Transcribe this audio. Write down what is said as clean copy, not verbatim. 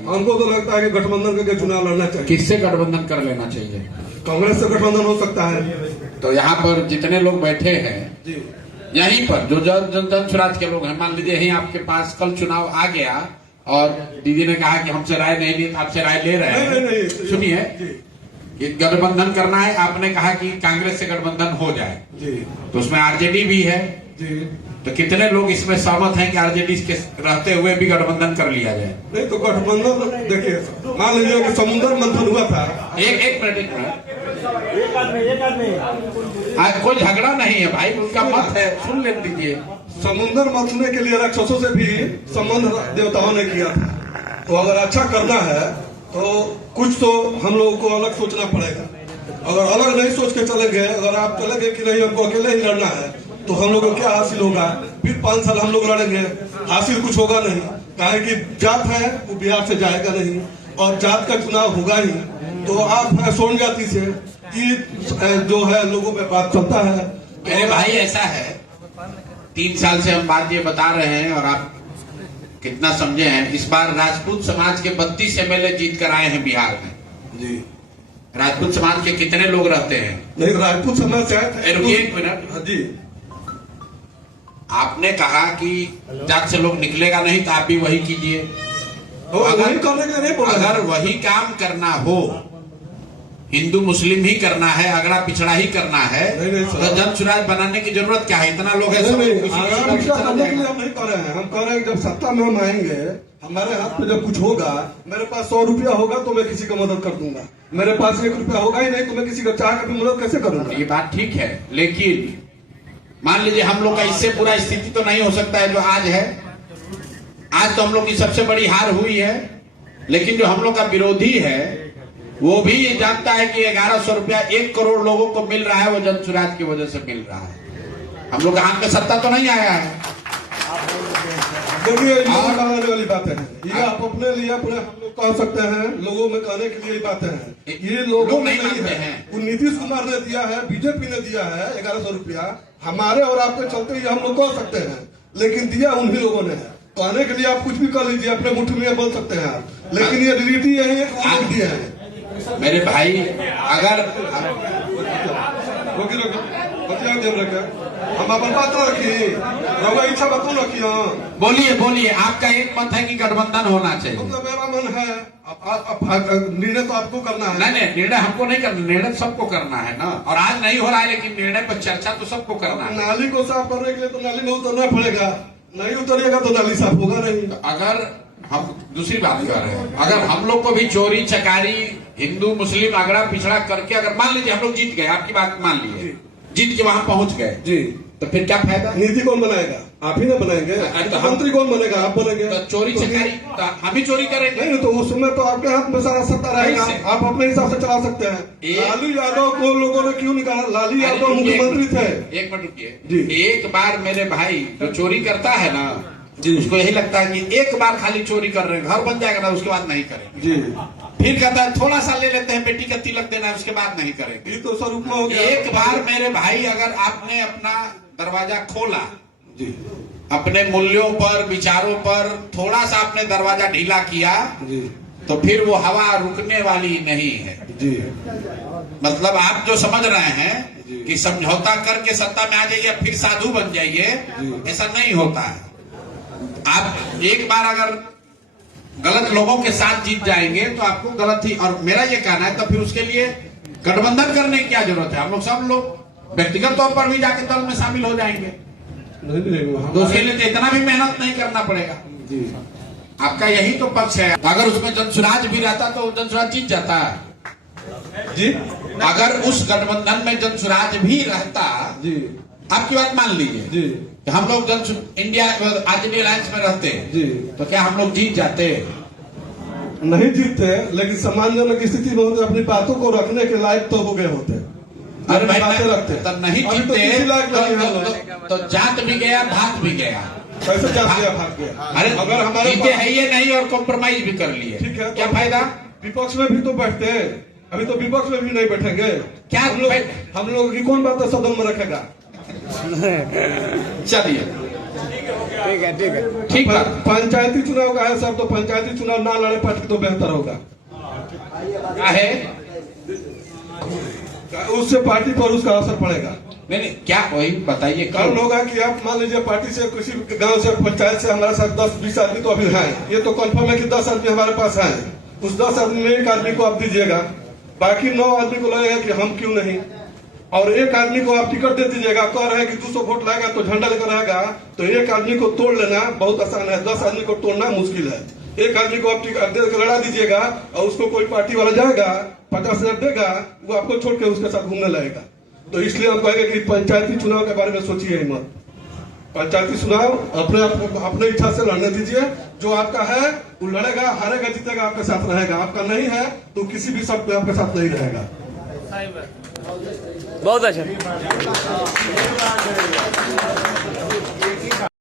हमको तो लगता है कि गठबंधन करके चुनाव लड़ना चाहिए। किससे गठबंधन कर लेना चाहिए? कांग्रेस से गठबंधन हो सकता है। तो यहाँ पर जितने लोग बैठे हैं जी, यहीं पर जो जन स्वराज के लोग हैं, मान लीजिए यहीं आपके पास कल चुनाव आ गया और दीदी ने कहा कि हमसे राय नहीं ली, तो आपसे राय ले रहे हैं। नहीं, सुनिए, जी, कि गठबंधन करना है, आपने कहा कि कांग्रेस से गठबंधन हो जाए, जी, तो उसमें आरजेडी भी है। जी। तो कितने लोग इसमें सहमत हैं कि आरजेडी के रहते हुए भी गठबंधन कर लिया जाए? नहीं तो गठबंधन देखिए, मान लीजिए कि समुद्र मंथन हुआ था। एक मिनट आज कोई झगड़ा नहीं है भाई, उनका मत है, सुन ले दीजिए। समुद्र मंथने के लिए राक्षसों से भी संबंध देवताओं ने किया था। तो अगर अच्छा करना है तो कुछ तो हम लोगों को अलग सोचना पड़ेगा। अगर अलग नहीं सोच के चलेंगे, अगर आप चलेंगे कि नहीं हमको अकेले ही लड़ना है, तो हम लोग को क्या हासिल होगा? फिर 5 साल हम लोग लड़ेंगे, हासिल कुछ होगा नहीं। कहे कि जात है वो बिहार से जाएगा नहीं, और जात का चुनाव होगा ही। तो आप सोन जाति से कि जो है लोगों पे बात चलता है। मेरे भाई ऐसा है, 3 साल से हम बात ये बता रहे हैं और आप कितना समझे हैं। इस बार राजपूत समाज के 32 एमएलए जीत कर आए हैं बिहार में। जी, राजपूत समाज के कितने लोग रहते हैं? नहीं राजपूत समाज चाहे। रुकिए एक मिनट। जी, आपने कहा कि जात से लोग निकलेगा नहीं, तो आप भी वही कीजिए। तो वही करने के लिए नहीं बोल रहे। अगर वही काम करना हो, हिंदू मुस्लिम ही करना है, अगड़ा पिछड़ा ही करना है, तो जन स्वराज बनाने की जरूरत क्या है? इतना लोग है सब करने के लिए हम नहीं कर रहे हैं। हम कह रहे हैं जब सत्ता में हम आएंगे, हमारे हाथ में जब कुछ होगा, मेरे पास 100 रुपया होगा तो मैं किसी का मदद कर दूंगा। मेरे पास 1 रुपया होगा ही नहीं तो मैं किसी का चाह कर मदद कैसे करूंगा? ये बात ठीक है, लेकिन मान लीजिए हम लोग का इससे पूरा स्थिति तो नहीं हो सकता है जो आज है। आज तो हम लोग की सबसे बड़ी हार हुई है, लेकिन जो हम लोग का विरोधी है वो भी ये जानता है कि 1100 रुपया 1 करोड़ लोगों को मिल रहा है, वो जन स्वराज की वजह से मिल रहा है। हम लोग के हाथ में सत्ता तो नहीं आया है। देखिए आने वाली बातें हैं, ये आप अपने लिए अपने हम लोग कह सकते हैं, लोगों में कहने के लिए बातें हैं। ये लोगों में नहीं है। वो नीतीश कुमार ने दिया है, बीजेपी ने दिया है 1100 रुपया, हमारे और आपके चलते ये हम लोग कह सकते हैं, लेकिन दिया उन्हीं लोगों ने है। कहने के लिए आप कुछ भी कर लीजिए, अपने मुट्ठी में बोल सकते हैं आप, लेकिन ये रियलिटी यही है कि वो दिए हैं। मेरे भाई अगर हम अपन बात रखी, रहुआ इच्छा बतू रखी। बोलिए आपका एक मत है कि गठबंधन होना चाहिए। मतलब मेरा मन है, निर्णय तो आपको करना है। नहीं, निर्णय हमको नहीं करना, निर्णय सबको करना है ना। और आज नहीं हो रहा है, लेकिन निर्णय पर चर्चा तो सबको करना है। नाली को साफ करने के लिए तो नाली में उतरना पड़ेगा, नहीं उतरिएगा तो नाली साफ होगा नहीं। अगर हम दूसरी बात कर रहे हैं, अगर हम लोग को भी चोरी चकारी, हिंदू मुस्लिम अगड़ा पिछड़ा करके अगर मान लीजिए हम लोग जीत गए, आपकी बात मान लीजिए, जीत के वहां पहुंच गए जी, तो फिर क्या फायदा? नीति कौन बनाएगा? आप ही ना बनाएंगे। तो मंत्री कौन बनेगा? आप बनेंगे। तो चोरी चकारी तो हम ही चोरी करेंगे। नहीं तो उसमें तो आपके हाथ में सारा सत्ता रहेगा, आप अपने हिसाब से चला सकते हैं। लालू यादव को लोगों ने क्यों निकाला? लालू यादव मुख्यमंत्री थे। एक मिनट रुकिए। एक बार मेरे भाई जो चोरी करता है ना, उसको यही लगता है कि एक बार खाली चोरी कर रहे हैं, घर बन जाएगा ना, उसके बाद नहीं करेंगे जी। फिर कहता है थोड़ा सा ले लेते हैं, बेटी का तिलक देना है, उसके बाद नहीं करेंगे। ये तो स्वरूप में हो गया। एक बार मेरे भाई अगर आपने अपना दरवाजा खोला जी, अपने मूल्यों पर, विचारों पर थोड़ा सा आपने दरवाजा ढीला किया जी, तो फिर वो हवा रुकने वाली नहीं है जी। मतलब आप जो समझ रहे हैं कि समझौता करके सत्ता में आ जाइए फिर साधु बन जाइए, ऐसा नहीं होता है। आप एक बार अगर गलत लोगों के साथ जीत जाएंगे तो आपको गलत ही, और मेरा ये कहना है तो फिर उसके लिए गठबंधन करने की क्या जरूरत है? हम लोग सब लोग व्यक्तिगत तौर पर भी जाके दल में शामिल हो जाएंगे, तो उसके लिए तो इतना भी मेहनत नहीं करना पड़ेगा जी। आपका यही तो पक्ष है। अगर उसमें जन स्वराज भी रहता तो जन स्वराज जीत जाता है जी। अगर उस गठबंधन में जन स्वराज भी रहता जी, आपकी बात मान लीजिए जी, कि हम लोग जन इंडिया आरजेडी अलायंस में रहते जी, तो क्या हम लोग जीत जाते? नहीं जीतते, लेकिन सम्मानजनक स्थिति में होते, अपनी बातों को रखने के लायक तो हो गए होते। अरे भाई बातें रखते तब नहीं अभी तो जीतते किसी लायक नहीं है। तो जात भी गया, भात भी गया। कैसे जात गया, भाग गया? अरे अगर हमारे जीते है ये नहीं और कॉम्प्रोमाइज भी कर लिए, ठीक है, क्या फायदा? विपक्ष में भी तो बैठते हैं, अभी तो विपक्ष में भी नहीं बैठेंगे। क्या हम लोग की कौन बात सदन में रखेगा? चलिए ठीक है। पंचायती चुनाव का है सर, तो पंचायती चुनाव ना लड़े पार्टी तो बेहतर होगा। क्या है उससे पार्टी पर उसका असर पड़ेगा। नहीं, क्या वही बताइए। कारण होगा कि आप मान लीजिए पार्टी से किसी गांव से पंचायत से हमारे साथ 10-20 आदमी तो अभी हैं, ये तो कंफर्म है कि 10 आदमी हमारे पास हैं। उस 10 आदमी में एक आदमी को आप दीजिएगा, बाकी 9 आदमी को लगेगा कि हम क्यों नहीं, और एक आदमी को आप टिकट दे दीजिएगा। कह रहे हैं कि 200 वोट लाएगा तो झंडा लेकर आएगा, तो एक आदमी को तोड़ लेना बहुत आसान है, 10 आदमी को तोड़ना मुश्किल है। एक आदमी को आप टिकट दे लड़ा दीजिएगा और उसको कोई पार्टी वाला जाएगा 50,000 देगा, वो आपको छोड़ के उसके साथ घूमने लगेगा। तो इसलिए हम कहेंगे कि पंचायती चुनाव के बारे में सोचिए ही मत। पंचायती चुनाव अपने इच्छा से लड़ने दीजिए, जो आपका है वो लड़ेगा, हारेगा जीतेगा आपके साथ रहेगा, आपका नहीं है तो किसी भी शब्द पे आपके साथ नहीं रहेगा। बहुत अच्छा।